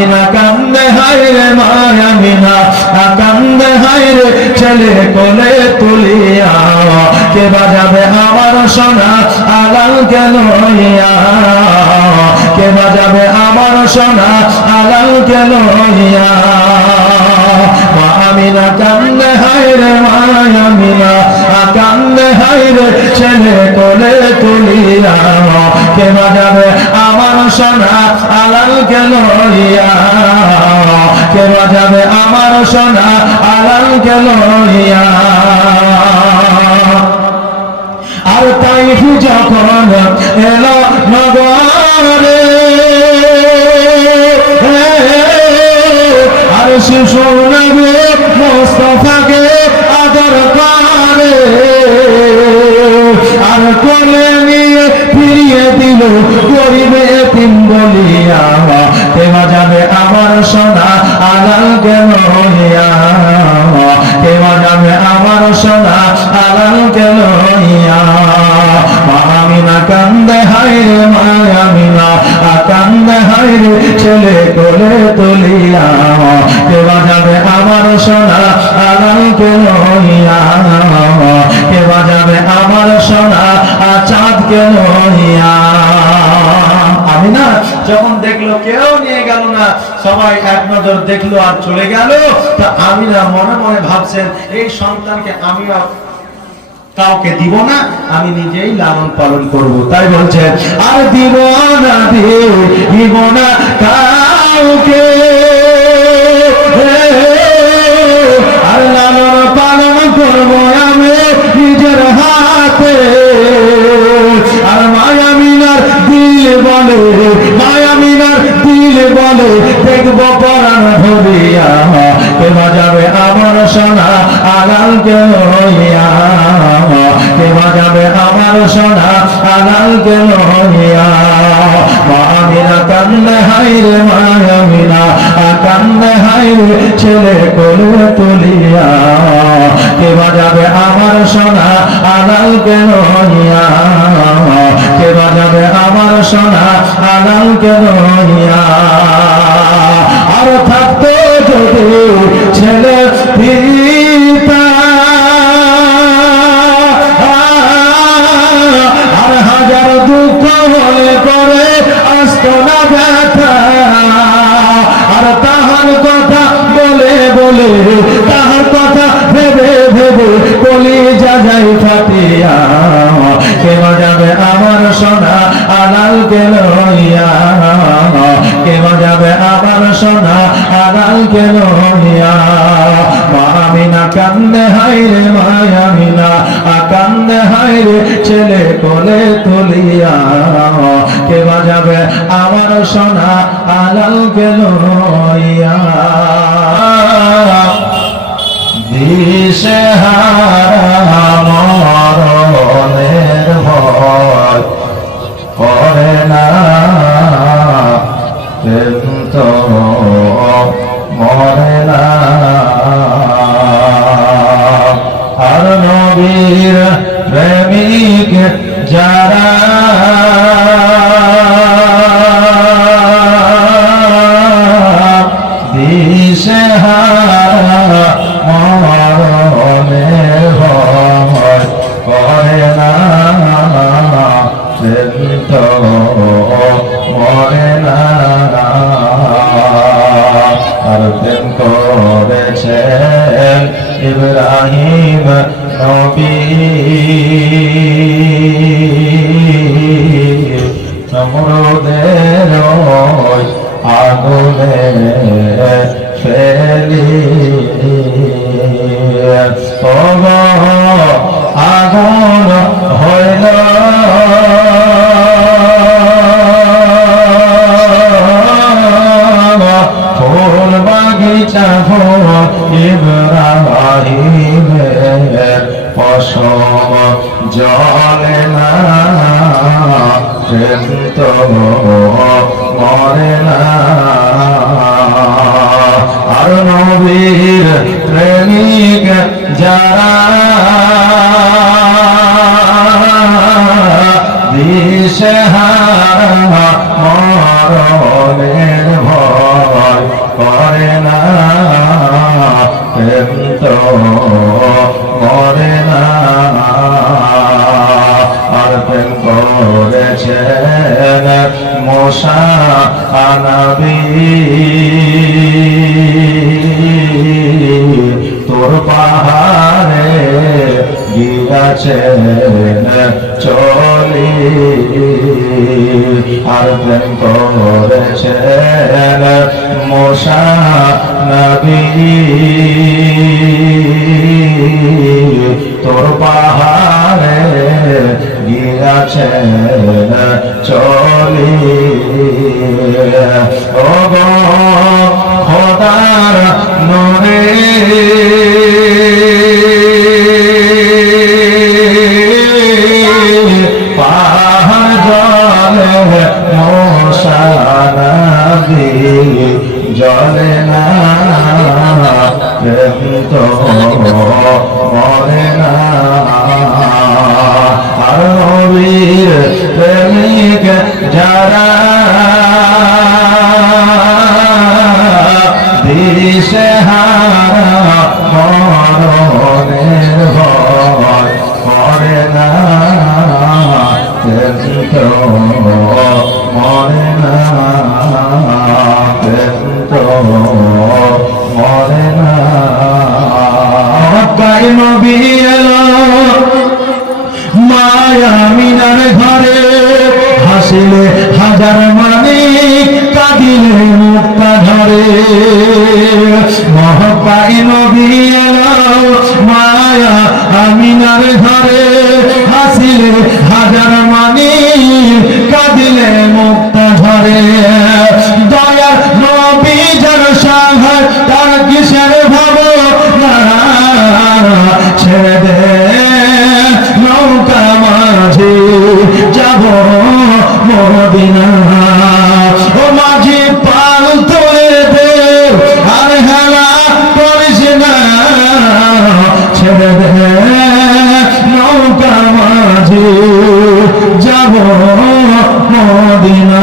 আমিনা কান্দে হায়রে মা আমিনা কান্দে হায়রে ছেলে কোলে তুলিয়া কে বাজাবে আমার সোনা আলাল কেন ইয়া কে বাজাবে আমার সোনা আলাল কেন ইয়া মা আমিনা কান্দে হায়রে মা আমিনা কান্দে হায়রে ছেলে কোলে তুলিয়া কে বাজাবে আমার সোনা আলাল কেন ইয়া কে বাজাবে আমার সোনা আলাল কেন ইয়া আর তাই যখন এলো নগরে আর শিশু নবী মুস্তাফাকে আদর করে আর কোলে নিয়ে ফিরিয়ে দিল গরিবে এতিম বলিয়া কে বাজাবে আমার সোনা আলাল কেন ইয়া কে বাজাবে আমার সোনা আলাল কেন ইয়া মা আমিনা কান্দে হায়রে মা আমিনা কান্দে হায়রে ছেলে কোলে তুলিয়া কে বাজাবে আমার সোনা আলাল কেন ইয়া কে বাজাবে আমার সোনা চাঁদ কেন ইয়া আমিনা যখন দেখলো কেউ নিয়ে গেল না, সবাই এক নজর দেখলো আর চলে গেল, তা আমিনা মনে মনে ভাবছেন এই সন্তানকে আমিও কাউকে দিব না, আমি নিজেই লালন পালন করব। তাই বলছে আর দিব না কাউকে, আর লালন পালন করব আমি নিজের হাতে। আর মায়ামিনার দিল বলে, মায়ামিনার দিল বলে দেখবো পরাণ ভরিয়া কে বাজাবে আমার সোনা আলাল কেন ইয়া কে বাজাবে আমার সোনা আলাল কেন ইয়া মা আমিনা কান্দে হায়রে মা আমিনা কান্দে হায়রে ছেলে কোলে তুলিয়া কে বাজাবে আমার সোনা আলাল কেন ইয়া কে বাজাবে আমার সোনা আলাল কেন ইয়া আর থাকতো যদি ছেলে পিতা আর হাজার দুঃখ হলে করে আসতো না ব্যথা, আর তাহার কথা বলে বলে তাহার কথা ভেবে ভেবে কলিজা যাই ফাটিয়া কে বাজাবে আমার সোনা আলাল কেন ইয়া কে বাজাবে আমার সোনা আলাল কেন ইয়া মা আমিনা কান্দে হায়রে মা আমিনা কান্দে হায়রে ছেলে কোলে তুলিয়া কে বাজাবে আমার সোনা আলাল কেন ইয়া দিশেহারা মরণের ভয় করে না কিন্তু মরে না, আর নবীর প্রেমিক যারা দিশেহারা মরণের ভয় করে না কিন্তু মরে না, আর প্রেম করেছেন ইব্রাহিম নবী নমরুদের আগুনে ফেলি আগুন হইল ফুল বাগিচা ফুল ইব্রাহিমের পশম জলে না কিন্তু মরে না, আর নবীর প্রেমিক যারা দিশেহারা তোর পাহাড়ে গিয়াছেন চলি আর প্রেম করেছেন মোসা নবী তোর পাহাড়ে গিয়াছেন চলি ও গো খোদার নূরে পাহাড় জলে মোসা নবী জলে না প্রেম তো মরে না আর নবীর প্রেমিক যারা দিশে হারা মরণের ভয় করে না প্রেম তো মরে না প্রেম তো মরে না গাই নবী এলো মায়া মিনার ঘরে হাসিলে হাজার মানিক কাঁদিলে মুক্তা ধরে মহকাই নবী এলো মায়া আমিনার ঘরে হাসিলে হাজার মানিক কাঁদিলে মুক্তা ধরে দয়ার নবী যার সাহায্য তার কিসের ভাবনা ছেড়ে দে নৌকা মাঝে যাব মদিনা ও মাঝে পাল তুলে দে আর হেলা করিস না ছেড়ে দে নৌকা মাঝে যাব মদিনা।